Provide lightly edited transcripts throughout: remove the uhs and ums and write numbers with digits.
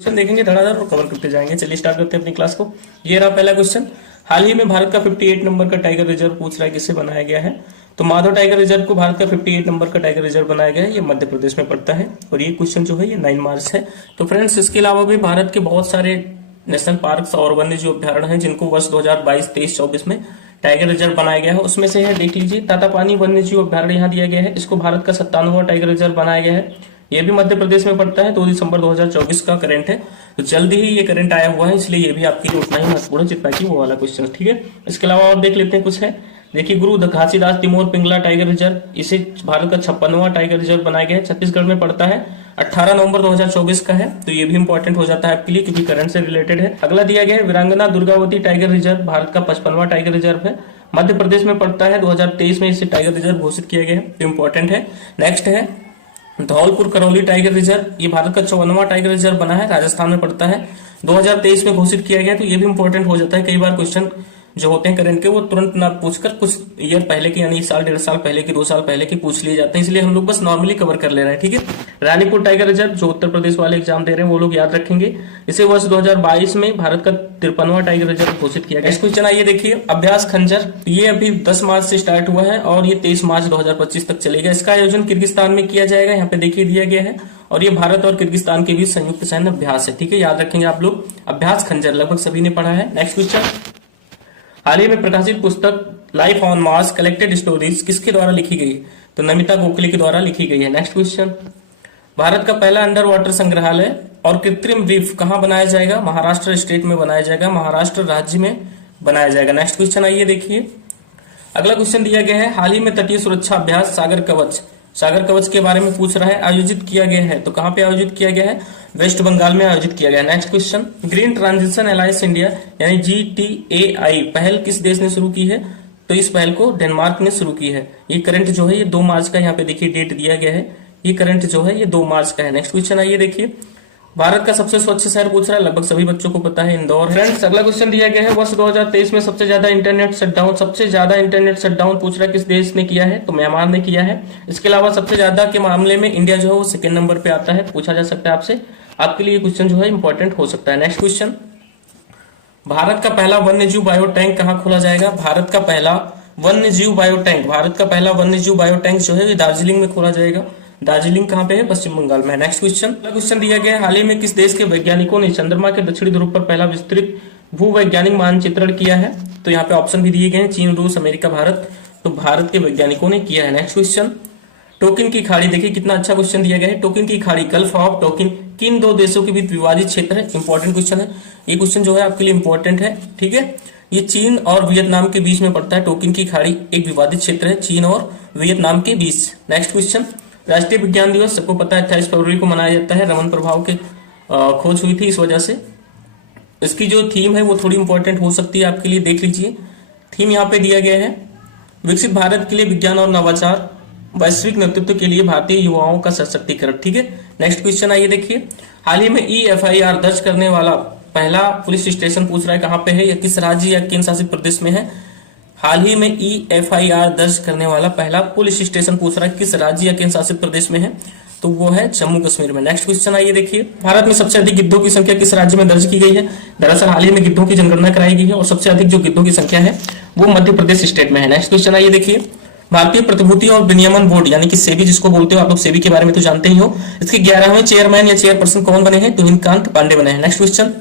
Question देखेंगे धड़ाधड़ और कवर करते जाएंगे। चलिए स्टार्ट करते हैं अपनी क्लास को। ये रहा पहला क्वेश्चन। हाल ही में भारत का 58 नंबर का टाइगर रिजर्व पूछ रहा है किससे बनाया गया है। तो माधव टाइगर रिजर्व को भारत का 58 नंबर का टाइगर रिजर्व बनाया गया है। ये मध्य प्रदेश में पड़ता है और ये क्वेश्चन जो है ये 9 मार्च है। तो फ्रेंड्स इसके अलावा भी भारत के बहुत सारे नेशनल पार्क और वन्य जीव अभ्यारण्य है जिनको वर्ष 2022, 23, 24 में टाइगर रिजर्व बनाया गया है। उसमें से है, देख लीजिए, तातापानी वन्य जीव अभ्यारण्य यहाँ दिया गया है। इसको भारत का 97वां टाइगर रिजर्व बनाया गया है। ये भी मध्य प्रदेश में पड़ता है। 2 दिसंबर 2024 का करंट है। तो जल्दी ही ये करंट आया हुआ है, इसलिए ये भी आपके लिए उतना ही महत्वपूर्ण जितना कि वो वाला क्वेश्चन। ठीक है, इसके अलावा और देख लेते हैं कुछ है। देखिए, गुरु घासीदास तिमोर पिंगला टाइगर रिजर्व, इसे भारत का 56वां टाइगर रिजर्व बनाया गया है। छत्तीसगढ़ में पड़ता है। 18 नवंबर 2024 का है। तो ये भी इंपॉर्टेंट हो जाता है आपके लिए क्योंकि करंट से रिलेटेड है। अगला दिया गया है वीरांगना दुर्गावती टाइगर रिजर्व, भारत का 55वां टाइगर रिजर्व है। मध्य प्रदेश में पड़ता है। 2023 में इसे टाइगर रिजर्व घोषित किया गया है। तो इंपॉर्टेंट है। नेक्स्ट है धौलपुर करौली टाइगर रिजर्व, ये भारत का 54वां टाइगर रिजर्व बना है, राजस्थान में पड़ता है। 2023 में घोषित किया गया। तो ये भी इंपॉर्टेंट हो जाता है। कई बार क्वेश्चन जो होते हैं करंट के वो तुरंत ना पूछकर कुछ ईयर पहले के, यानी 1 साल, 1.5 साल पहले की, 2 साल पहले की पूछ लिए जाते हैं, इसलिए हम लोग बस नॉर्मली कवर कर ले रहे हैं। ठीक है, रानीपुर टाइगर रिजर्व जो उत्तर प्रदेश वाले एग्जाम दे रहे हैं वो लोग याद रखेंगे। इसे वर्ष 2022 में भारत का 53वां टाइगर रिजर्व घोषित किया गया। नेक्स्ट क्वेश्चन आइए देखिए, अभ्यास खंजर, ये अभी 10 मार्च से स्टार्ट हुआ है और ये 23 मार्च 2025 तक चलेगा। इसका आयोजन किर्गिस्तान में किया जाएगा, यहाँ पे देखिए दिया गया है। और ये भारत और किर्गिस्तान के बीच संयुक्त सैन्य अभ्यास है। ठीक है, याद रखेंगे आप लोग, अभ्यास खंजर लगभग सभी ने पढ़ा है। नेक्स्ट क्वेश्चन, हाल ही में प्रकाशित पुस्तक life on Mars collected stories किसके द्वारा लिखी गई है। तो नमिता गोखले के द्वारा लिखी गई है। नेक्स्ट क्वेश्चन, भारत का पहला अंडर वाटर संग्रहालय और कृत्रिम रीफ कहां बनाया जाएगा। महाराष्ट्र स्टेट में बनाया जाएगा, महाराष्ट्र राज्य में बनाया जाएगा। नेक्स्ट क्वेश्चन आइए देखिए, अगला क्वेश्चन दिया गया है, हाल ही में तटीय सुरक्षा अभ्यास सागर कवच, सागर कवच के बारे में पूछ रहा है, आयोजित किया गया है। तो कहां पे आयोजित किया गया है, वेस्ट बंगाल में आयोजित किया गया। Next question, green transition alliance India यानी GTAI पहल किस देश ने शुरू की है। तो इस पहल को डेनमार्क ने शुरू की है। ये करंट जो है ये 2 मार्च का, यहाँ पे देखिए डेट दिया गया है। ये करंट जो है ये 2 मार्च का है। नेक्स्ट क्वेश्चन आइए देखिए, भारत का सबसे स्वच्छ शहर पूछ रहा है, लगभग सभी बच्चों को पता है, इंदौर। फ्रेंड्स अगला क्वेश्चन दिया गया है, वर्ष 2023 में सबसे ज्यादा इंटरनेट शटडाउन, सबसे ज्यादा इंटरनेट शटडाउन पूछ रहा है किस देश ने किया है। तो म्यांमार ने किया है। इसके अलावा सबसे ज्यादा के मामले में इंडिया जो है वो 2nd नंबर पे आता है। पूछा जा सकता है आपसे, आपके लिए क्वेश्चन जो है इंपॉर्टेंट हो सकता है। नेक्स्ट क्वेश्चन, भारत का पहला वन्य जीव बायो टैंक कहाँ खोला जाएगा। भारत का पहला वन्य जीव बायो टैंक, भारत का पहला वन्य जीव बायो टैंक जो है ये दार्जिलिंग में खोला जाएगा। दार्जिलिंग कहाँ पे है, पश्चिम बंगाल में। नेक्स्ट क्वेश्चन, क्वेश्चन दिया गया है, हाल ही में किस देश के वैज्ञानिकों ने चंद्रमा के दक्षिणी ध्रुव पर पहला विस्तृत भूवैज्ञानिक मानचित्रण किया है। तो यहाँ पे ऑप्शन भी दिए गए हैं, चीन, रूस, अमेरिका, भारत। तो भारत के वैज्ञानिकों ने किया है। नेक्स्ट क्वेश्चन, टोकिन की खाड़ी, देखिए कितना अच्छा क्वेश्चन दिया गया है। टोकिन की खाड़ी, गल्फ ऑफ टोकिन, किन 2 देशों के बीच विवादित क्षेत्र है। इंपॉर्टेंट क्वेश्चन है ये, क्वेश्चन जो है आपके लिए इंपॉर्टेंट है। ठीक है, ये चीन और वियतनाम के बीच में पड़ता है। टोकिन की खाड़ी एक विवादित क्षेत्र है चीन और वियतनाम के बीच। नेक्स्ट क्वेश्चन, राष्ट्रीय विज्ञान दिवस सबको पता है 28 फरवरी को मनाया जाता है। रमन प्रभाव के खोज हुई थी, इस वजह से इसकी जो थीम है वो थोड़ी इंपॉर्टेंट हो सकती है आपके लिए। देख लीजिए, थीम यहाँ पे दिया गया है, विकसित भारत के लिए विज्ञान और नवाचार, वैश्विक नेतृत्व के लिए भारतीय युवाओं का सशक्तिकरण। ठीक है, नेक्स्ट क्वेश्चन आइए देखिए, हाल ही में EFIR दर्ज करने वाला पहला पुलिस स्टेशन पूछ रहा है कहां पे है, या किस राज्य या केंद्र शासित प्रदेश में है। हाल ही में EFIR दर्ज करने वाला पहला पुलिस स्टेशन पूछ रहा है किस राज्य या केंद्र शासित प्रदेश में है। तो वो है जम्मू कश्मीर में। नेक्स्ट क्वेश्चन आइए देखिए, भारत में सबसे अधिक गिद्धों की संख्या किस राज्य में दर्ज की गई है। दरअसल हाल ही में गिद्धों की जनगणना कराई गई है और सबसे अधिक जो गिद्धों की संख्या है वो मध्य प्रदेश स्टेट में है। नेक्स्ट क्वेश्चन आइए देखिए, भारतीय प्रतिभूति और विनियमन बोर्ड यानी कि सेबी जिसको बोलते हो आप लोग, सेबी के बारे में तो जानते ही हो। इसके 11वें चेयरमैन या चेयरपर्सन कौन बने हैं, तुहिनकांत पांडे बने हैं। नेक्स्ट क्वेश्चन,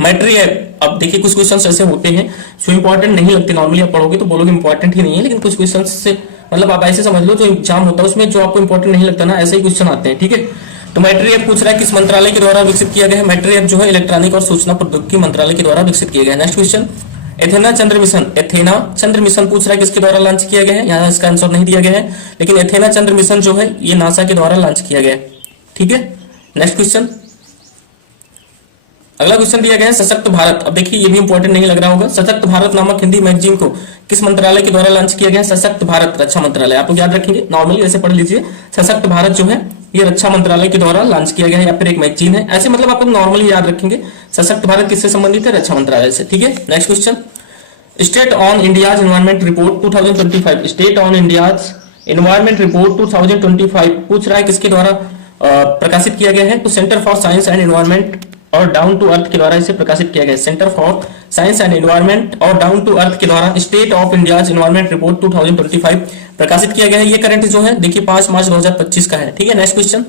मैट्री ऐप, अब देखिए कुछ क्वेश्चंस ऐसे होते हैं जो इंपॉर्टेंट नहीं लगते, नॉर्मली आप पढ़ोगे तो बोलोगे इंपॉर्टेंट ही नहीं है, लेकिन कुछ क्वेश्चंस से मतलब आप ऐसे समझ लो जो एग्जाम होता है उसमें जो आपको इंपॉर्टेंट नहीं लगता ना, ऐसे ही क्वेश्चन आते हैं। ठीक है, तो मैट्री ऐप पूछ रहा है किस मंत्रालय के द्वारा विकसित किया गया है। मैट्री ऐप जो है इलेक्ट्रॉनिक और सूचना प्रौद्योगिकी मंत्रालय के द्वारा विकसित किया गया है। नेक्स्ट क्वेश्चन, एथेना चंद्र मिशन, एथेना चंद्र मिशन पूछ रहा है किसके द्वारा लॉन्च किया गया है। यहाँ इसका आंसर नहीं दिया गया है, लेकिन एथेना चंद्र मिशन जो है ये नासा के द्वारा लॉन्च किया गया है। ठीक है, नेक्स्ट क्वेश्चन, अगला क्वेश्चन दिया गया है सशक्त भारत। अब देखिए ये भी इंपॉर्टेंट नहीं लग रहा होगा, सशक्त भारत नामक हिंदी मैगजीन को किस मंत्रालय के द्वारा लॉन्च किया गया है। सशक्त भारत, रक्षा मंत्रालय। आप लोग याद रखेंगे, नॉर्मली ऐसे पढ़ लीजिए, सशक्त भारत जो है ये रक्षा मंत्रालय के द्वारा लॉन्च किया गया है या फिर एक मैगजीन है, ऐसे मतलब आप लोग नॉर्मली याद रखेंगे। सशक्त भारत किससे संबंधित है, रक्षा मंत्रालय से। ठीक है, next question, state on India's environment report 2025, state on India's environment report 2025 पूछ रहा है किसके द्वारा प्रकाशित किया गया है। तो centre for science and environment और डाउन टू अर्थ के द्वारा इसे प्रकाशित किया गया है। Centre for science and environment और डाउन टू अर्थ के द्वारा state of India environment report 2025 प्रकाशित किया गया है। ये करंट जो है देखिए 5 मार्च 2025 का है। ठीक है, next question,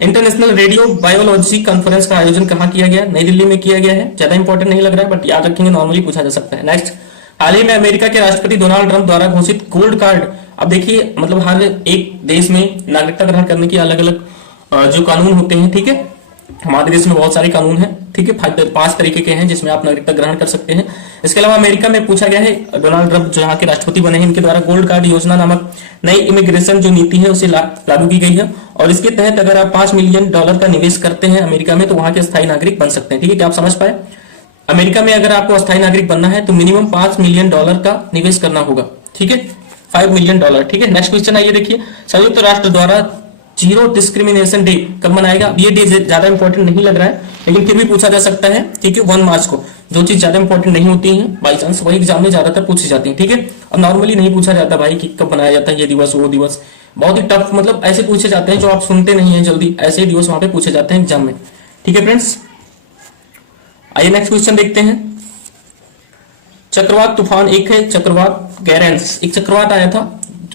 international radio biology conference का आयोजन कहाँ किया गया? नई दिल्ली में किया गया है। ज्यादा इंपॉर्टेंट नहीं लग रहा है बट याद रखेंगे, नॉर्मली पूछा जा सकता है। नेक्स्ट, हाल ही में अमेरिका के राष्ट्रपति डोनाल्ड ट्रंप द्वारा घोषित गोल्ड कार्ड, अब देखिए मतलब हर एक देश में नागरिकता ग्रहण करने की अलग अलग जो कानून होते हैं, ठीक है, हमारे देश में बहुत सारे कानून हैं, ठीक है, 5 तरीके के हैं जिसमें आप नागरिकता ग्रहण कर सकते हैं। इसके अलावा अमेरिका में पूछा गया है, डोनाल्ड ट्रंप जो यहाँ के राष्ट्रपति बने हैं, इनके द्वारा गोल्ड कार्ड योजना नामक नई इमिग्रेशन जो नीति है उसे लागू की गई है और इसके तहत अगर आप $5 मिलियन का निवेश करते हैं अमेरिका में तो वहां के स्थायी नागरिक बन सकते हैं। ठीक है, क्या आप समझ पाए? अमेरिका में अगर आपको अस्थायी नागरिक बनना है तो मिनिमम $5 मिलियन का निवेश करना होगा। ठीक है, $5 मिलियन। ठीक है, नेक्स्ट क्वेश्चन आइए देखिए, संयुक्त राष्ट्र द्वारा जीरो डिस्क्रिमिनेशन डे कब मनाएगा? ये डे ज्यादा इंपॉर्टेंट नहीं लग रहा है लेकिन फिर भी पूछा जा सकता है। ठीक है, 1 मार्च को। जो चीज ज्यादा इंपॉर्टेंट नहीं होती है बाई चांस वही एग्जाम में ज्यादातर पूछी जाती है। ठीक है, और नॉर्मली नहीं पूछा जाता भाई कि कब मनाया जाता है ये दिवस वो दिवस, बहुत ही टफ, मतलब ऐसे पूछे जाते हैं जो आप सुनते नहीं है जल्दी, ऐसे दिवस वहां पे पूछे जाते हैं एग्जाम में। ठीक है फ्रेंड्स, आइए नेक्स्ट क्वेश्चन देखते हैं। चक्रवात तूफान एक है, चक्रवात गैरेंस, एक चक्रवात आया था।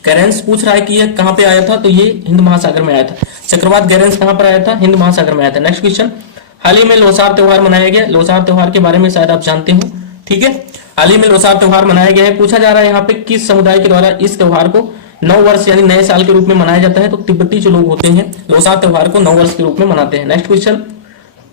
गैरेंस पूछ रहा है कि ये कहां पे आया था, तो ये हिंद महासागर में आया था। चक्रवात गैरेंस कहां पर आया था? हिंद महासागर में आया था। नेक्स्ट क्वेश्चन, हाल ही में लोसार त्योहार मनाया गया। लोसार त्योहार के बारे में शायद आप जानते हो। ठीक है, हाल ही में लोसार त्योहार मनाया गया है। पूछा जा रहा है यहाँ पे किस समुदाय के द्वारा इस त्योहार को नव वर्ष यानी नए साल के रूप में मनाया जाता है? तो तिब्बती जो लोग होते हैं लोसार त्योहार को नव वर्ष के रूप में मनाते हैं। नेक्स्ट क्वेश्चन,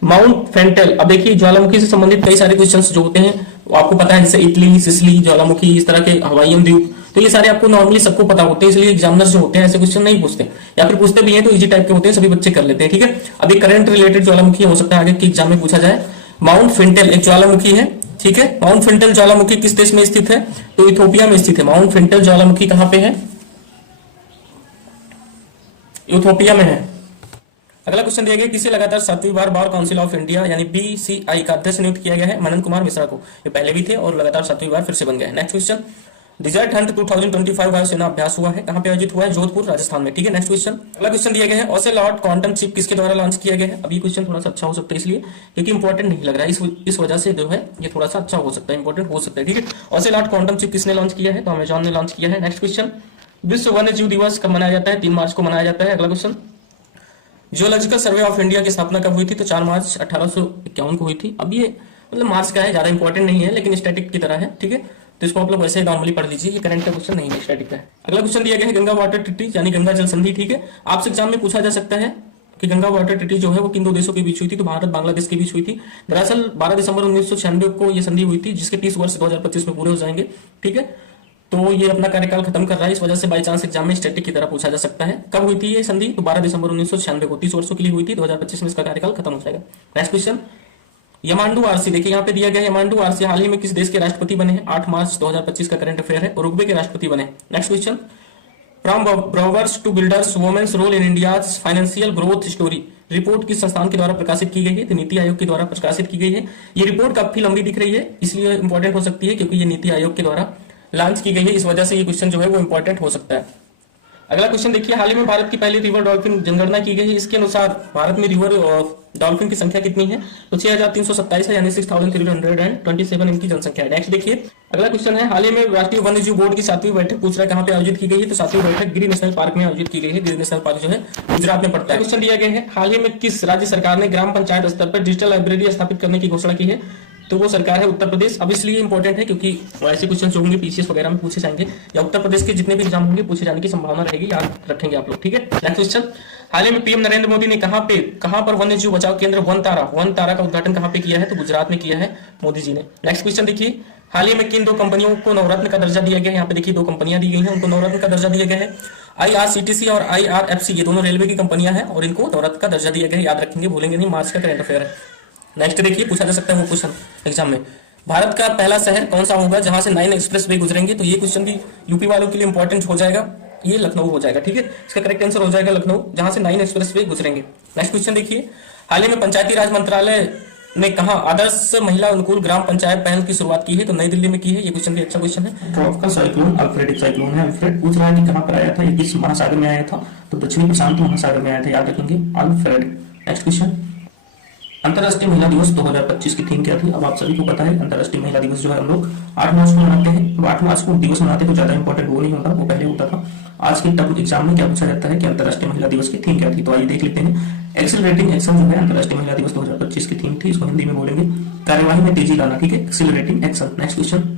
माउंट फेंटेल, अब देखिए ज्वालामुखी से संबंधित कई सारे क्वेश्चंस जो होते हैं वो आपको पता है, जैसे इटली, सिसिली, ज्वालामुखी, इस तरह के हवाईयन द्वीप, तो ये सारे आपको नॉर्मली सबको पता होते हैं, इसलिए एग्जामिनर्स जो होते हैं ऐसे क्वेश्चन नहीं पूछते या फिर पूछते भी हैं तो इजी टाइप के होते हैं, सभी बच्चे कर लेते हैं। ठीक है, अभी करंट रिलेटेड ज्वालामुखी हो सकता है आगे के एग्जाम में पूछा जाए। माउंट फेंटेल एक ज्वालामुखी है। ठीक है, माउंट फेंटेल ज्वालामुखी किस देश में स्थित है? तो इथियोपिया में स्थित है। माउंट फेंटेल ज्वालामुखी कहां पे है? इथियोपिया में है। अगला क्वेश्चन दिया गया, किसे लगातार 7वीं बार काउंसिल ऑफ इंडिया यानी BCI का अध्यक्ष नियुक्त किया गया है? मनन कुमार मिश्रा को। ये पहले भी थे और लगातार 7वीं बार फिर से बन गए। नेक्स्ट क्वेश्चन, डिजर्ट हंट 2025 वायुसेना अभ्यास हुआ है, कहां पे आयोजित हुआ है? जोधपुर, राजस्थान में। ठीक है, नेक्स्ट क्वेश्चन, अगला क्वेश्चन दिया गया है, ओसेलॉट क्वांटम चिप किसके द्वारा लॉन्च किया गया है? अब ये क्वेश्चन थोड़ा सा अच्छा हो सकता है इसलिए क्योंकि इंपॉर्टेंट नहीं लग रहा है, इस वजह से जो है ये थोड़ा सा अच्छा हो सकता है, इंपॉर्टेंट हो सकता है। ठीक है, ओसेलॉट क्वांटम चिप किसने लॉन्च किया है? तो अमेजॉन ने लॉन्च किया है। नेक्स्ट क्वेश्चन, विश्व वन्य जीव दिवस कब मनाया जाता है? 3 मार्च को मनाया जाता है। अगला question, geological survey of India की स्थापना कब हुई थी? तो 4 मार्च 1851 को हुई थी। अब ये मतलब मार्च का है, ज्यादा इंपॉर्टेंट नहीं है लेकिन स्टैटिक की तरह है। ठीक है, तो इसको आप लोग वैसे नॉर्मली पढ़ लीजिए, ये करंट का क्वेश्चन नहीं है, स्टैटिक का है। अगला क्वेश्चन दिया गया है, गंगा वाटर ट्रीटी यानी गंगा जल संधि। ठीक है, आपसे एग्जाम में पूछा जा सकता है कि गंगा वाटर ट्रीटी जो है वो किन 2 देशों के बीच हुई थी? तो भारत बांग्लादेश के बीच हुई थी। दरअसल 12 दिसंबर 1996 को ये संधि हुई थी, जिसके 30 वर्ष 2025 में पूरे हो जाएंगे। ठीक है, तो ये अपना कार्यकाल खत्म कर रहा है, इस वजह से बाई चांस एग्जाम में स्टैटिक की तरह पूछा जा सकता है। कब हुई थी ये संधि? तो 12 दिसंबर 1996 को, 30 वर्षों के लिए हुई थी। 2025 में इसका कार्यकाल खत्म हो जाएगा। नेक्स्ट क्वेश्चन, यमांडू आरसी, देखिए यहाँ पे दिया गया यमांडू आरसी हाल ही में किस देश के राष्ट्रपति बने हैं? 8 मार्च 2025 का करंट अफेयर है, उरुग्वे के राष्ट्रपति बने। Next question, from borrowers to builders women's role in India's financial growth story report किस संस्थान के द्वारा प्रकाशित की गई है? तो नीति आयोग के द्वारा प्रकाशित की गई है। ये रिपोर्ट काफी लंबी दिख रही है इसलिए इंपॉर्टेंट हो सकती है क्योंकि ये नीति आयोग के द्वारा लॉन्च की गई है, इस वजह से ये क्वेश्चन जो है वो इंपॉर्टेंट हो सकता है। अगला क्वेश्चन देखिए, हाल ही में भारत की पहली रिवर डॉल्फिन जनगणना की गई है। इसके अनुसार भारत में रिवर डॉल्फिन की संख्या कितनी है? तो 6327 है यानी 6327 इनकी जनसंख्या है। नेक्स्ट देखिए, अगला क्वेश्चन है, हाल ही में राष्ट्रीय वन्य जीव बोर्ड की 7वीं बैठक पूछ रहा है कहां पे आयोजित की गई है? तो 7वीं बैठक गिर नेशनल पार्क में आयोजित की गई है। गिर नेशनल पार्क जो है गुजरात में पड़ता है। क्वेश्चन दिया गया है, हाल ही में किस राज्य सरकार ने ग्राम पंचायत स्तर पर डिजिटल लाइब्रेरी स्थापित करने की घोषणा की है? तो वो सरकार है उत्तर प्रदेश। अब इसलिए इंपॉर्टेंट है क्योंकि ऐसे क्वेश्चन जो होंगे पीसीएस वगैरह में पूछे जाएंगे या उत्तर प्रदेश के जितने भी एग्जाम होंगे पूछे जाने की संभावना रहेगी, याद रखेंगे आप लोग। ठीक है, नेक्स्ट क्वेश्चन, हाल ही में पीएम नरेंद्र मोदी ने कहां पर वन्य जीव बचाओ केंद्र वन तारा का उद्घाटन कहां पे किया है? तो गुजरात में किया है मोदी जी ने। नेक्स्ट क्वेश्चन देखिए, हाल ही में किन 2 कंपनियों को नवरत्न का दर्जा दिया गया है? यहाँ पे देखिए 2 कंपनियां दी गई हैं, उनको नवरत्न का दर्जा दिया गया है। IRCTC और IRFC ये दोनों रेलवे की कंपनियां हैं और इनको नवरत्न का दर्जा दिया गया है, याद रखेंगे, भूलेंगे नहीं, मार्च का करंट अफेयर है। नेक्स्ट देखिए, पूछा जा सकता है वो क्वेश्चन एग्जाम में, भारत का पहला शहर कौन सा होगा जहां से 9 एक्सप्रेस वे गुजरेंगे? तो ये क्वेश्चन भी यूपी वालों के लिए इंपॉर्टेंट हो जाएगा, ये लखनऊ हो जाएगा। ठीक है, इसका करेक्ट आंसर हो जाएगा लखनऊ, जहां से 9 एक्सप्रेस वे गुजरेंगे। नेक्स्ट क्वेश्चन देखिए, हाल ही में पंचायती राज मंत्रालय ने कहा आदर्श महिला अनुकूल ग्राम पंचायत पहल की शुरुआत की है? तो नई दिल्ली में की है। ये क्वेश्चन भी अच्छा क्वेश्चन है। ट्रॉपिकल साइक्लोन अल्फ्रेड एक साइक्लोन है, अल्फ्रेड पूछ रहा है कि कहां पर आया था, ये किस महासागर में आया था? तो दक्षिणी प्रशांत महासागर में आया था, याद रखेंगे, अल्फ्रेड। नेक्स्ट क्वेश्चन, अंतरराष्ट्रीय महिला दिवस 2025 की थीम क्या थी? अब आप सभी को पता है अंतरराष्ट्रीय महिला दिवस जो है हम लोग 8 मार्च को मनाते हैं। तो 8 मार्च को दिवस मनाते तो ज्यादा इंपॉर्टेंट वो नहीं होता, वो पहले होता था। आज के टफ एग्जाम में क्या पूछा जाता है कि अंतरराष्ट्रीय महिला दिवस की थीम क्या थी? तो आइए देख लेते हैं। एक्सिलरेटिंग एक्शन जो है अंतरराष्ट्रीय महिला दिवस 2025 की थीम थी, इसको हिंदी में बोलेंगे कार्यवाही में तेजी लाना, ठीक है, एक्सिलरेटिंग एक्शन। नेक्स्ट क्वेश्चन,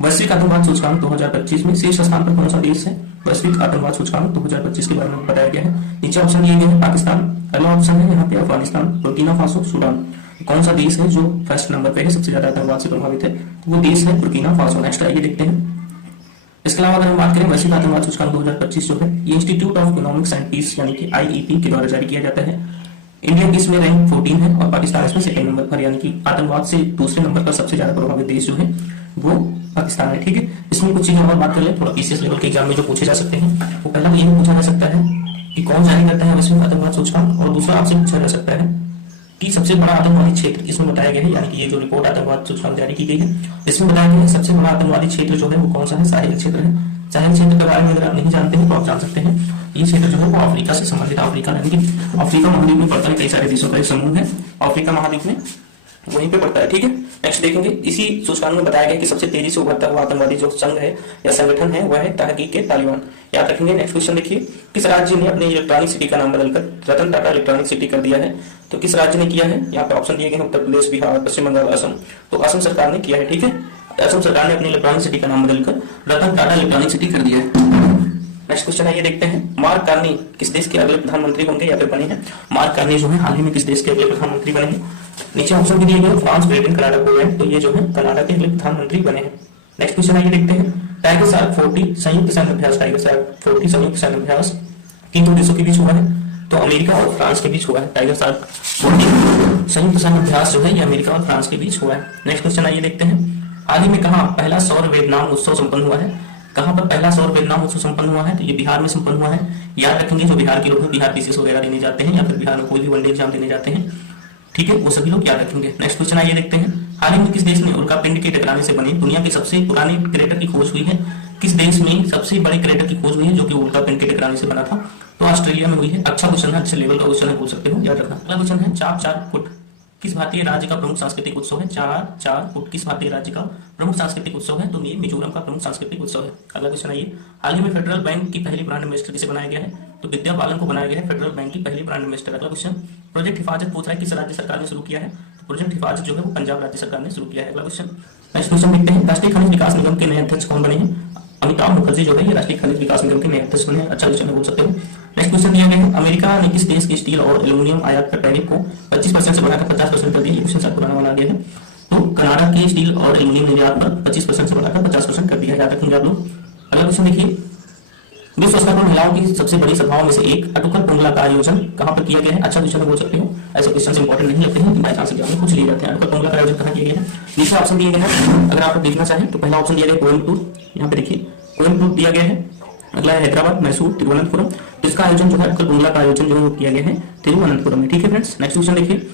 वैश्विक आतंकवाद सूचकांक 2025 में शीर्ष स्थान पर कौन सा देश है? वैश्विक आतंकवाद सूचकांक 2025 के बारे में बताया गया है। नीचे ऑप्शन दिए गए हैं, पाकिस्तान, पहला ऑप्शन है यहाँ पे अफगानिस्तान, बुर्किना फासो, सूडान। कौन सा देश है जो फर्स्ट नंबर पे है, सबसे ज्यादा आतंकवाद से प्रभावित है? तो वो देश है बुर्किना फासो। नेक्स्ट आइए देखते हैं। इसके अलावा अगर हम बात करें वैश्विक आतंकवाद सूचकांक 2025 जो है ये institute of economics and peace यानी कि IEP के द्वारा जारी किया जाता है। इंडिया की इसमें रैंक 14 है और पाकिस्तान इसमें सेकंड नंबर पर, यानी कि आतंकवाद से दूसरे नंबर पर सबसे ज्यादा प्रभावित देश जो है वो पाकिस्तान है, ठीक है। इसमें कुछ चीजें और बात कर ले, थोड़ा PCS लेवल के एग्जाम में जो पूछे जा सकते हैं, वो पहला तो ये पूछा जा सकता है कि कौन जारी करता है वैश्विक आतंकवाद सूचकांक, और दूसरा आपसे पूछा जा सकता है कि सबसे बड़ा आतंकवादी क्षेत्र इसमें बताया गया है, यानी कि ये जो रिपोर्ट आतंकवाद सूचकांक जारी की गई है इसमें बताया गया है सबसे बड़ा आतंकवादी क्षेत्र जो है वो कौन सा है? साहिल क्षेत्र है। साहिल क्षेत्र के बारे में अगर आप नहीं जानते हैं तो आप जान सकते हैं, ये क्षेत्र जो है वो अफ्रीका से संबंधित, अफ्रीका यानी कि अफ्रीका महाद्वीप में पड़ता है, कई सारे देशों का एक समूह है अफ्रीका महाद्वीप में, वहीं पे पड़ता है, ठीक है। नेक्स्ट देखेंगे, इसी सूचकांक में बताया गया कि सबसे तेजी से उभरता हुआ आतंकवादी जो संघ है या संगठन है वह है तहकीक-ए-तालिबान, याद रखेंगे। नेक्स्ट क्वेश्चन देखिए, किस राज्य ने अपनी इलेक्ट्रॉनिक सिटी का नाम बदलकर रतन टाटा इलेक्ट्रॉनिक सिटी कर दिया है? तो किस राज्य ने किया है? यहाँ पे ऑप्शन दिए गए हैं, उत्तर प्रदेश, बिहार, पश्चिम बंगाल, असम। तो असम सरकार ने किया है, ठीक है। असम सरकार ने अपनी इलेक्ट्रॉनिक सिटी का नाम बदलकर रतन टाटा इलेक्ट्रॉनिक सिटी कर दिया है। नेक्स्ट क्वेश्चन है, ये देखते हैं, मार्क कार्नी किस देश के अगले प्रधानमंत्री होंगे या फिर बने हैं? मार्क कार्नी जो है हाल ही में किस देश के अगले प्रधानमंत्री बने हैं? नीचे ऑप्शन भी दिए गए, फ्रांस, ब्रिटेन, कनाडा, पोलैंड। तो ये जो है कनाडा के अगले प्रधानमंत्री बने हैं। नेक्स्ट क्वेश्चन है, ये देखते हैं, टाइगर शार्क 40 संयुक्त सैन्य अभ्यास, टाइगर शार्क 40 संयुक्त सैन्य अभ्यास किन दो देशों के बीच हुआ है? तो अमेरिका और फ्रांस के बीच हुआ है। टाइगर शार्क 40 संयुक्त सैन्य अभ्यास जो है ये अमेरिका और फ्रांस के बीच हुआ है। नेक्स्ट क्वेश्चन आइए देखते हैं, हाल ही में कहाँ पहला सौर वेदनाम उत्सव संपन्न हुआ है? कहाँ पर पहला सौर वेदनाम उत्सव संपन्न हुआ है? तो ये बिहार में संपन्न हुआ है। याद रखेंगे, जो बिहार के लोग हैं, बिहार PCS वगैरह देने जाते हैं या फिर बिहार में कोई भी वनडे एग्जाम देने जाते हैं, ठीक है, वो सभी लोग याद रखेंगे। नेक्स्ट क्वेश्चन आइए देखते हैं, हाल ही में किस देश में उल्का पिंड के टकराने से बने दुनिया के सबसे पुराने क्रेटर की खोज हुई है? किस देश में सबसे बड़े क्रेटर की खोज हुई है जो कि उल्का पिंड के टकराने से बना था? तो ऑस्ट्रेलिया में हुई है। अच्छा क्वेश्चन है, अच्छे लेवल का क्वेश्चन है, पूछ सकते हो, याद रखना। अगला क्वेश्चन है, चार चार फुट किस भारतीय राज्य का प्रमुख सांस्कृतिक उत्सव है? चार चार फुट किस भारतीय राज्य का प्रमुख सांस्कृतिक उत्सव है? तो ये मिजोरम का प्रमुख सांस्कृतिक उत्सव है। अगला क्वेश्चन आइए, हाल ही में फेडरल बैंक की पहली ब्रांड एम्बेसडर किसे बनाया गया है? तो विद्या बालन को बनाया गया है फेडरल बैंक की पहली ब्रांड एम्बेसडर। अगला क्वेश्चन, प्रोजेक्ट हिफाजत पूछ रहा है किस राज्य सरकार ने शुरू किया है? तो प्रोजेक्ट हिफाजत जो है वो पंजाब राज्य सरकार ने शुरू किया है। अगला क्वेश्चन, नेक्स्ट क्वेश्चन देखते हैं, राष्ट्रीय खनिज विकास निगम के नए अध्यक्ष कौन बने हैं? अमिताभ मुखर्जी जो है ये राष्ट्रीय खनिज विकास निगम के नए अध्यक्ष बने हैं। अच्छा क्वेश्चन बोल सकते हो। नेक्स्ट क्वेश्चन दिया गया है, अमेरिका ने किस देश की स्टील और एल्यूमिनियम आयात पर टैरिफ को 25% से बढ़ाकर 50% कर दिया? ये क्वेश्चन आपको बनाना गया है। तो कनाडा के स्टील और एल्यूमिनियम निर्यात पर 25% से बढ़ाकर 50% कर दिया, याद रखेंगे आप लोग। अगला क्वेश्चन देखिए, विश्व स्तर पर महिलाओं की सबसे बड़ी सभाओं में से एक अटुकल पुंगला का आयोजन कहाँ पर किया गया है? अच्छा क्वेश्चन बोल सकते हो, ऐसे क्वेश्चन इंपॉर्टेंट नहीं लगते हैं, बाई चांस एग्जाम में पूछ लिए जाते हैं। अटुकल पुंगला का आयोजन कहाँ किया गया है? नीचे ऑप्शन दिए गए हैं, अगर आप देखना चाहें तो पहला ऑप्शन दिया गया कोयम्बटूर, यहाँ पे देखिए कोयम्बटूर दिया गया है। अगला है हैदराबाद, मैसूर, तिरुवनंतपुरम। इसका आयोजन जो है अटुकल पुंगला का आयोजन जो है किया गया है तिरुवनंतपुरम में, ठीक है फ्रेंड्स। नेक्स्ट क्वेश्चन देखिए,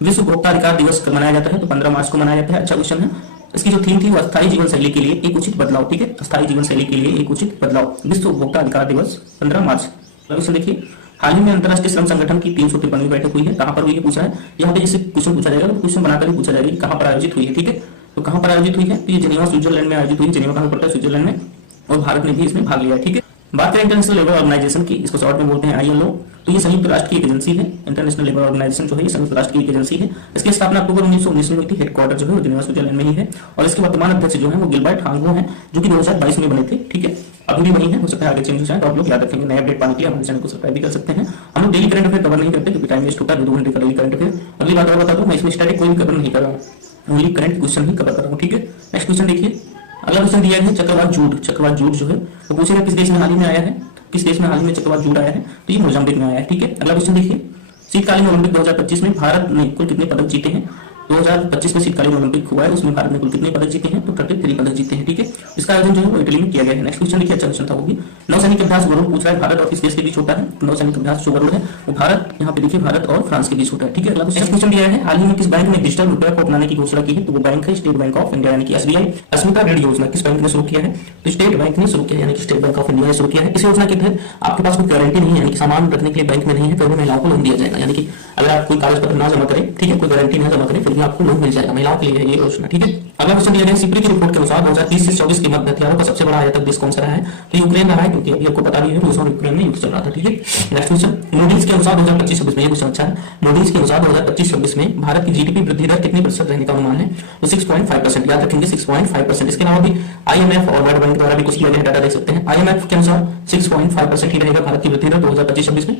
विश्व उपभोक्ता अधिकार दिवस कब मनाया जाता है? तो 15 मार्च को मनाया जाता है। अच्छा क्वेश्चन है, इसकी जो थीम थी वो अस्थायी जीवन शैली के लिए एक उचित बदलाव, ठीक है, अस्थायी जीवन शैली के लिए एक उचित बदलाव, विश्व उपभोक्ता अधिकार दिवस 15 मार्च। क्वेश्चन देखिए, हाल ही में अंतरराष्ट्रीय श्रम संगठन की 353वीं बैठक हुई है, कहाँ पर हुई है पूछा है। यहाँ पे जैसे क्वेश्चन पूछा जाएगा तो क्वेश्चन बनाकर ही पूछा जाएगा कि कहाँ पर आयोजित हुई है, ठीक है। तो कहाँ पर आयोजित हुई है? तो ये जेनेवा स्विट्जरलैंड में आयोजित हुई है। जेनेवा कहाँ पड़ता है? स्विट्जरलैंड में, और भारत ने भी इसमें भाग लिया है, ठीक है। बात करें इंटरनेशनल लेबर ऑर्गेनाइजेशन की, इसको शॉर्ट में बोलते हैं ILO। तो ये संयुक्त राष्ट्र की एक एजेंसी है। इंटरनेशनल लेबर ऑर्गेनाइजेशन जो है ये संयुक्त राष्ट्र की एक एजेंसी है। इसकी स्थापना अक्टूबर 1919 में हुई थी। हेडक्वार्टर जो है वो जेनेवा स्विट्जरलैंड में ही है, और इसके वर्तमान अध्यक्ष जो है वो गिलबर्ट हांगो हैं, जो कि 2022 में बने थे, ठीक है। अभी भी वही है, हो सकता है आगे चेंज हो जाए, तो आप लोग याद रखेंगे। नए अपडेट पाने के लिए हमारे चैनल को सब्सक्राइब भी कर सकते हैं। हम लोग डेली करंट अफेयर कवर नहीं करते क्योंकि टाइम वेस्ट होता है, 2 घंटे का डेली करंट अफेयर। अगली बात और बता दूं, मैं इसमें स्टैटिक कोई भी कवर नहीं कर रहा हूँ, ओनली करंट क्वेश्चन ही कवर कर रहा हूँ, ठीक है। नेक्स्ट क्वेश्चन देखिए, अगला क्वेश्चन दिया है चक्रवात जूट। चक्रवात जूट जो है वो पूछेगा किस देश में हाल ही में आया है? किस देश में हाल ही में चक्रवात जूट आया है? तो ये मोजाम्बिक में आया है, ठीक है। अगला क्वेश्चन देखिए, शीतकालीन ओलंपिक 2025 में भारत ने कुल कितने पदक जीते हैं? 2025 में शीतकालीन ओलंपिक हुआ है, उसमें भारत ने कुल कितने पदक जीते हैं? तो 33 पदक जीते हैं। ठीक है, इसका आयोजन जो है वो इटली में किया गया है। नेक्स्ट क्वेश्चन देखिए, अच्छा क्वेश्चन था वो भी। नौसैनिक अभ्यास गरुड़ पूछ रहा है भारत और किस देश के बीच होता है? तो नौसैनिक अभ्यास जो गरुड़ है वो भारत, यहाँ पे देखिए भारत और फ्रांस के बीच होता है। ठीक है, अगला क्वेश्चन दिया है, हाल ही में किस बैंक ने डिजिटल रुपए को अपनाने की घोषणा की है? तो वो बैंक है स्टेट बैंक ऑफ इंडिया यानी कि एसबीआई। अस्मिता ऋण योजना किस बैंक ने शुरू किया है? तो स्टेट बैंक ने शुरू किया यानी कि स्टेट बैंक ऑफ इंडिया ने शुरू किया है। इस योजना के तहत आपके पास कोई गारंटी नहीं है, यानी कि सामान रखने के लिए बैंक में नहीं है, फिर भी महिलाओं को लोन दिया जाएगा। यानी कि अगर आप कोई कागज पत्र ना जमा करें, ठीक है, कोई गारंटी ना जमा करें, फिर भी आपको लोन मिल जाएगा, महिलाओं के लिए है ये योजना। ठीक है, अगला क्वेश्चन दिया गया, सिप्री की रिपोर्ट के अनुसार 2030 से 24 के मध्य हथियारों का सबसे बड़ा आयातक देश कौन सा रहा है? तो यूक्रेन रहा है, क्योंकि अभी आपको पता भी है रूस और यूक्रेन में युद्ध चल रहा था। ठीक है, नेक्स्ट क्वेश्चन, मूडीज के अनुसार 2025-26 में, ये क्वेश्चन अच्छा है, मूडीज के अनुसार 2025-26 में भारत की जीडीपी वृद्धि दर कितने प्रतिशत रहने का अनुमान है? तो 6.5%, याद रखेंगे 6.5%। इसके अलावा भी आईएमएफ और वर्ल्ड बैंक द्वारा भी कुछ किया गया डाटा देख सकते हैं। आईएमएफ के अनुसार 6.5% ही रहेगा भारत की वृद्धि दर 2025-26 में,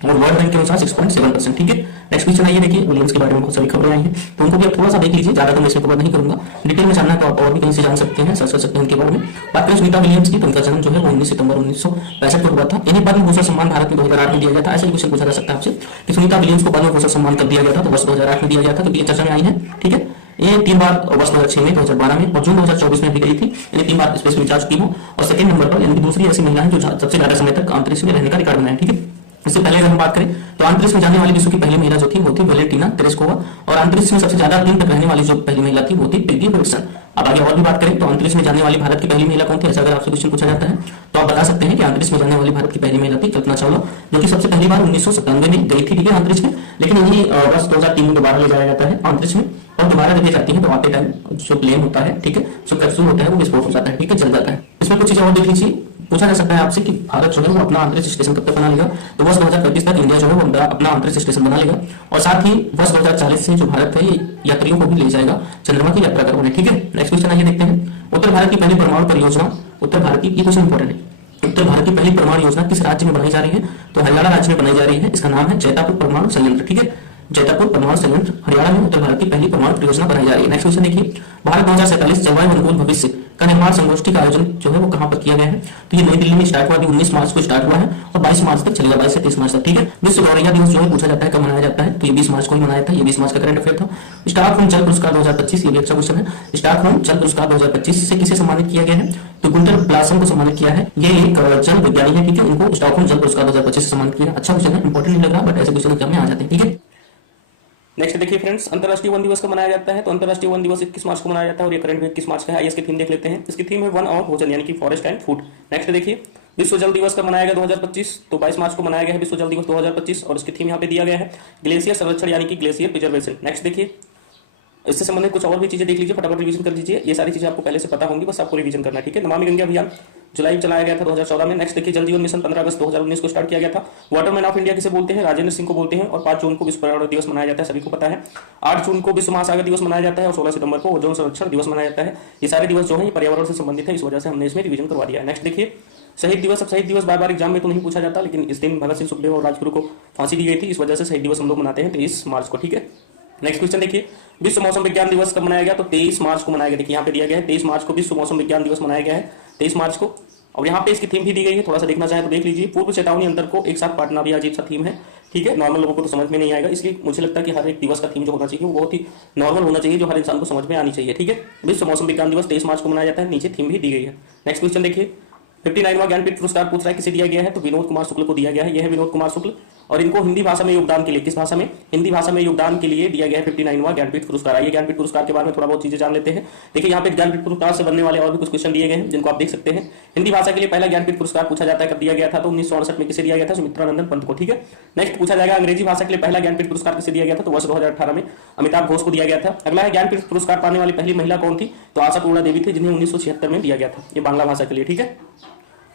और वर्ल्ड बैंक के अनुसार 6.7%। ठीक है, नेक्स्ट क्वेश्चन आइए देखिए, विलियम्स के बारे में बहुत सारी खबरें आई हैं, तो उनको भी आप थोड़ा सा देख लीजिए, ज्यादा तो मैं इसमें कवर नहीं करूंगा। डिटेल में जानना तो आप और भी कहीं से जान सकते हैं, सर्च कर सकते हैं उनके बारे में। बात करें सुनीता विलियम्स की, तो उनका जन्म जो है वो 19 सितंबर 1965 को हुआ था। इन्हें पद्म भूषण सम्मान भारत में 2008 में दिया गया था। ऐसा क्वेश्चन पूछा जा सकता है आपसे कि सुनीता विलियम्स को पद्म भूषण सम्मान कब दिया गया था? तो वर्ष 2008 में दिया गया था, क्योंकि ये चर्चा में आई है। ठीक है, ये 3 बार वर्ष 2006 में, 2012 में और जून 2024 में भी गई थी। इन्हें 3 बार स्पेस में जा चुकी हूँ, और सेकंड नंबर पर यानी कि दूसरी ऐसी महिला है जो सबसे ज्यादा समय तक अंतरिक्ष में रहने का रिकॉर्ड बनाया। ठीक है, इससे पहले अगर हम बात करें तो अंतरिक्ष में जाने वाली विश्व की पहली महिला जो थी वो थी वैलेंटीना तेरेस्कोवा, और अंतरिक्ष में सबसे ज्यादा दिन तक रहने वाली जो पहली महिला थी वो थी पिगी विल्सन। अब आगे और भी बात करें तो अंतरिक्ष में जाने वाली भारत की पहली महिला कौन थी? ऐसा अगर आपसे क्वेश्चन पूछा जाता है तो आप बता सकते हैं कि अंतरिक्ष में जाने वाली भारत की पहली महिला थी कल्पना चावला, जो कि सबसे पहली बार 1997 में गई थी। ठीक है, अंतरिक्ष में, लेकिन इन्हीं वर्ष 2003 में दोबारा ले जाया जाता है अंतरिक्ष में, और दोबारा जब ये जाती है तो आते टाइम जो प्लेन होता है, ठीक है, जो कैप्सूल होता है वो विस्फोट हो जाता है। ठीक है, जल जाता है। इसमें कुछ चीजें और देख लीजिए, पूछा जा सकता है आपसे कि भारत जो है वो अपना अंतरिक्ष स्टेशन कब तक बना लेगा? तो वर्ष 2035 तक इंडिया जो है वो अपना अंतरिक्ष स्टेशन बना लेगा, और साथ ही वर्ष 2040 से जो भारत है ये यात्रियों को भी ले जाएगा चंद्रमा की यात्रा करवाने। ठीक है, नेक्स्ट क्वेश्चन आइए देखते हैं, उत्तर भारत की पहली परमाणु परियोजना, उत्तर भारत की, ये क्वेश्चन इंपॉर्टेंट है, उत्तर भारत की पहली परमाणु योजना किस राज्य में बनाई जा रही है? तो हरियाणा राज्य में बनाई जा रही है। इसका नाम है जैतापुर परमाणु संयंत्र। ठीक है, जैतापुर परमाणु संयंत्र हरियाणा में उत्तर भारत की पहली परमाणु परियोजना बनाई जा रही है। नेक्स्ट क्वेश्चन देखिए, भारत 2047 जलवायु अनुकूल भविष्य का निर्माण संगोष्ठी का आयोजन जो है वो कहां पर किया गया है? तो ये नई दिल्ली में स्टार्ट हुआ, अभी 19 मार्च को स्टार्ट हुआ है और 22 मार्च तक चलेगा, 22 से 30 मार्च तक। ठीक है, विश्व गौरैया दिवस जो है पूछा जाता है कब मनाया जाता है? तो ये 20 मार्च को ही मनाया था, ये 20 मार्च का करंट अफेयर था। स्टॉकहोम जल पुरस्कार 2025, ये भी अच्छा क्वेश्चन है। स्टॉकहोम जल पुरस्कार 2025 से किसे सम्मानित किया गया है? तो गुंटर ब्लासम को सम्मानित किया है। ये एक जल विज्ञानी है, ठीक है, इनको स्टॉकहोम जल पुरस्कार 2025 से सम्मानित किया। अच्छा क्वेश्चन है, इंपॉर्टेंट नहीं लग रहा, बट ऐसे क्वेश्चन एग्जाम में आ जाते हैं। ठीक है, नेक्स्ट देखिए फ्रेंड्स, अंतरराष्ट्रीय वन दिवस कब मनाया जाता है? तो अंतरराष्ट्रीय वन दिवस 21 मार्च को मनाया जाता है, और ये करंट 21 मार्च का है। इसकी थीम देख लेते हैं, इसकी थीम है वन और भोजन, यानी कि फॉरेस्ट एंड फूड। नेक्स्ट देखिए, विश्व जल दिवस कब मनाया गया? 2025, तो 22 मार्च को मनाया गया है विश्व जल दिवस 2025, और इसकी थीम यहाँ पे दिया गया है ग्लेशियर संरक्षण यानी कि ग्लेशियर प्रिजर्वेशन। नेक्स्ट देखिए, इससे संबंधित कुछ और भी चीजें देख लीजिए, फटाफट रिवीजन कर लीजिए। ये सारी चीजें आपको पहले से पता होंगी, बस आपको रिवीजन करना है। ठीक है, नमामि गंगे अभियान जुलाई में चलाया गया था 2014 में। नेक्स्ट देखिए, जल जीवन मिशन 15 अगस्त 2019 को स्टार्ट किया गया था। वाटरमैन ऑफ इंडिया किसे बोलते हैं? राजेंद्र सिंह को बोलते हैं। और 5 जून को विश्व पर्यावरण दिवस मनाया जाता है, सभी को पता है। 8 जून को विश्व महासागर दिवस मनाया जाता है, और 16 सितंबर को ओजोन संरक्षण दिवस मनाया जाता है। ये सारे दिवस जो है ये पर्यावरण से संबंधित है, इस वजह से हमने इसमें रिवीजन करवा दिया है। नेक्स्ट देखिए, शहीद दिवस। अब शहीद दिवस बार बार एग्जाम में तो नहीं पूछा जाता, लेकिन इस दिन भगत सिंह, सुखदेव और राजगुरु को फांसी दी गई थी, इस वजह से शहीद दिवस हम लोग मनाते हैं 23 मार्च को। ठीक है, नेक्स्ट क्वेश्चन देखिए, विश्व मौसम विज्ञान दिवस कब मनाया गया? तो 23 मार्च को मनाया गया। देखिए यहाँ पे दिया गया है 23 मार्च को विश्व मौसम विज्ञान दिवस मनाया गया है, 23 मार्च को। और यहाँ पे इसकी थीम भी दी गई है, थोड़ा सा देखना चाहे तो देख लीजिए। पूर्व चेतावनी अंतर को एक साथ बांटना भी अजीब सा थीम है। ठीक है, नॉर्मल लोगों को तो समझ में नहीं आएगा, इसलिए मुझे लगता है कि हर एक दिवस का थीम जो होना चाहिए वो बहुत ही नॉर्मल होना चाहिए, जो हर इंसान को समझ में आनी चाहिए। ठीक है, विश्व मौसम विज्ञान दिवस 23 मार्च को मनाया जाता है, नीचे थीम भी दी गई है। नेक्स्ट क्वेश्चन देखिए, 59वां ज्ञानपीठ पुरस्कार पूछ रहा है किसे दिया गया है? तो विनोद कुमार शुक्ल को दिया गया है। यह है विनोद कुमार शुक्ल, और इनको हिंदी भाषा में योगदान के लिए, किस भाषा में? हिंदी भाषा में योगदान के लिए दिया गया है 59वां ज्ञानपीठ पुरस्कार। आइए ज्ञानपीठ पुरस्कार के बारे में थोड़ा बहुत चीजें जान लेते हैं। देखिए यहाँ पे ज्ञानपीठ पुरस्कार से बनने वाले और भी कुछ क्वेश्चन दिए गए हैं, जिनको आप देख सकते हैं। हिंदी भाषा के लिए पहला ज्ञानपीठ पुरस्कार पूछा जाता है कब दिया गया था? तो 1968 में किसे दिया गया था? सुमित्रानंदन पंत को। ठीक है, नेक्स्ट पूछा जाएगा अंग्रेजी भाषा के लिए पहला ज्ञानपीठ पुरस्कार किसे दिया गया था? तो वर्ष 2018 में अमिताभ घोष को दिया गया था। अगला है ज्ञानपीठ पुरस्कार पाने वाली पहली महिला कौन थी? तो आशा पूर्णा देवी थी, जिन्हें 1976 में दिया गया था, ये बांग्ला भाषा के लिए। ठीक है,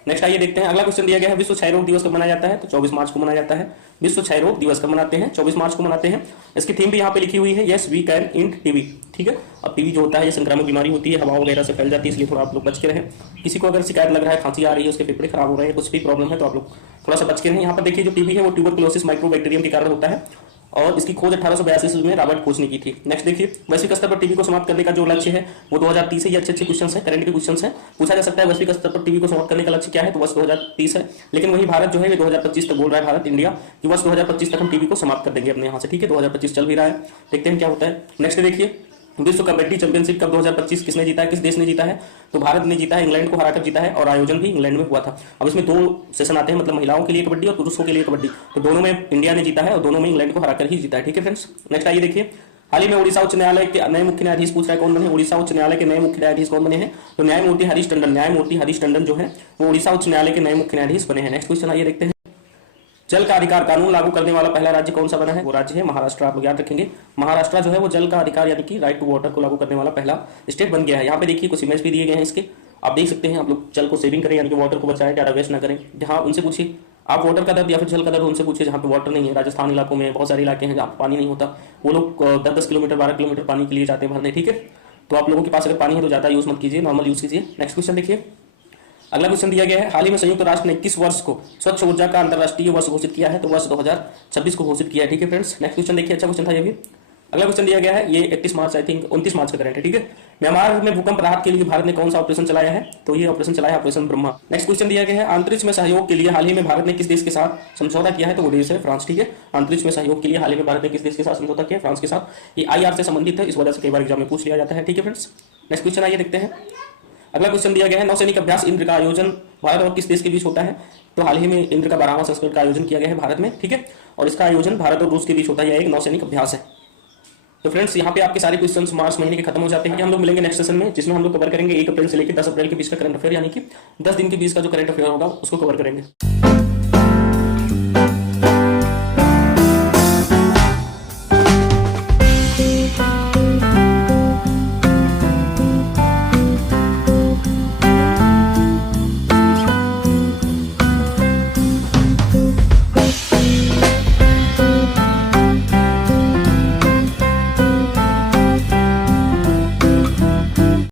नेक्स्ट आइए देखते हैं, अगला क्वेश्चन दिया गया है विश्व क्षय रोग दिवस कब मनाया जाता है? तो 24 मार्च को मनाया जाता है। विश्व क्षय रोग दिवस कब मनाते हैं? 24 मार्च को मनाते हैं। इसकी थीम भी यहाँ पे लिखी हुई है, yes we can and TB. ठीक है, अब टीबी जो होता है ये संक्रामक बीमारी होती है, हवा वगैरह से फैल जाती है, इसलिए थोड़ा आप लोग बच के रहें। किसी को अगर शिकायत लग रहा है, खांसी आ रही है, उसके फेफड़े खराब हो रहे हैं, कुछ भी प्रॉब्लम है, तो आप लोग थोड़ा सा बच के रहें। यहाँ पर देखिए जो टीबी है वो ट्यूबरकुलोसिस माइक्रोबैक्टीरियम के कारण होता है, और इसकी खोज 1882 में रॉबर्ट कोच ने की थी। नेक्स्ट देखिए, वैश्विक स्तर पर टीबी को समाप्त करने का जो लक्ष्य है वो 2030 है। ये अच्छे अच्छे क्वेश्चन है, करंट के क्वेश्चन है, पूछा जा सकता है वैश्विक स्तर पर टीबी को समाप्त करने का लक्ष्य क्या है, तो वर्ष 2030 है। लेकिन वही भारत जो है ये 2025 तक बोल रहा है, भारत इंडिया, कि वर्ष 2025 तक हम टीबी को समाप्त कर देंगे अपने यहाँ से। ठीक है, 2025 चल भी रहा है, देखते हैं क्या होता है। नेक्स्ट देखिए, विश्व कबड्डी चैंपियनशिप कप 2025 किसने जीता है, किस देश ने जीता है, तो भारत ने जीता है, इंग्लैंड को हराकर जीता है, और आयोजन भी इंग्लैंड में हुआ था। अब इसमें 2 सेशन आते हैं, मतलब महिलाओं के लिए कबड्डी और पुरुषों के लिए कबड्डी, तो दोनों में इंडिया ने जीता है और दोनों में इंग्लैंड को हराकर ही जीता है। ठीक है फ्रेंड्स, नेक्स्ट आइए देखिए, हाल ही में उड़ीसा उच्च न्यायालय के नए मुख्य न्यायाधीश पूछ रहा है कौन बने, उड़ीसा उच्च न्यायालय के नए मुख्य न्यायाधीश कौन बने हैं, तो न्यायमूर्ति हरीश टंडन, न्यायमूर्ति हरीश टंडन जो है वो उड़ीसा उच्च न्यायालय के नए मुख्य न्यायाधीश बने हैं। नेक्स्ट क्वेश्चन आइए देखते हैं, जल का अधिकार कानून लागू करने वाला पहला राज्य कौन सा बना है, वो राज्य है महाराष्ट्र। आप लोग याद रखेंगे, महाराष्ट्र जो है वो जल का अधिकार यानी कि राइट टू वाटर को लागू करने वाला पहला स्टेट बन गया है। यहाँ पे देखिए कुछ इमेज भी दिए गए हैं इसके, आप देख सकते हैं। आप लोग जल को सेविंग करें यानी कि वाटर को बचाएं, ज़्यादा वेस्ट ना करें। जहाँ उनसे पूछिए आप वाटर का दर्द या फिर जल का दर्द, उनसे पूछिए जहाँ पे वाटर नहीं है। राजस्थान इलाकों में बहुत सारे इलाके हैं जहाँ पे पानी नहीं होता, वो लोग 10-10 किलोमीटर 12 किलोमीटर पानी के लिए जाते हैं भरने। ठीक है, तो आप लोगों के पास अगर पानी है तो ज़्यादा यूज़ मत कीजिए, नॉर्मल यूज़ कीजिए। नेक्स्ट क्वेश्चन देखिए, अगला क्वेश्चन दिया गया है, हाल ही में संयुक्त राष्ट्र ने 21 वर्ष को स्वच्छ ऊर्जा का अंतर्राष्ट्रीय वर्ष घोषित किया है, तो वर्ष 2026 को घोषित किया है। ठीक है फ्रेंड्स, नेक्स्ट क्वेश्चन देखिए, अच्छा क्वेश्चन था ये भी। अगला क्वेश्चन दिया गया है, ये 31 मार्च आई थिंक 29 मार्च का करंट है। ठीक है, म्यांमार में भूकंप राहत के लिए भारत ने कौन सा ऑपरेशन चलाया है, तो ये ऑपरेशन चलाया ऑपरेशन ब्रह्मा। नेक्स्ट क्वेश्चन दिया गया है, अंतरिक्ष में सहयोग के लिए हाल ही में भारत ने किस देश के साथ समझौता किया है, तो वो देश है फ्रांस। ठीक है, अंतरिक्ष में सहयोग के लिए हाल ही में भारत ने किस देश के साथ समझौता किया, फ्रांस के साथ। ये IR से संबंधित है, इस वजह से कई बार एग्जाम में पूछ लिया जाता है। ठीक है फ्रेंड्स, नेक्स्ट क्वेश्चन आइए देखते हैं। अगला क्वेश्चन दिया गया है, नौसैनिक अभ्यास इंद्र का आयोजन भारत और किस देश के बीच होता है, तो हाल ही में इंद्र का 12वां संस्करण का आयोजन किया गया है भारत में। ठीक है, और इसका आयोजन भारत और रूस के बीच होता है, यह एक नौसैनिक अभ्यास है। तो फ्रेंड्स यहाँ पे आपके सारे क्वेश्चंस मार्च महीने के खत्म हो जाते हैं। हम लोग मिलेंगे नेक्स्ट सेशन में, जिसमें हम लोग कवर करेंगे 1 अप्रैल से लेकर 10 अप्रैल के बीच का करंट अफेयर, यानी कि 10 दिन के बीच का जो करंट अफेयर होगा उसको कवर करेंगे।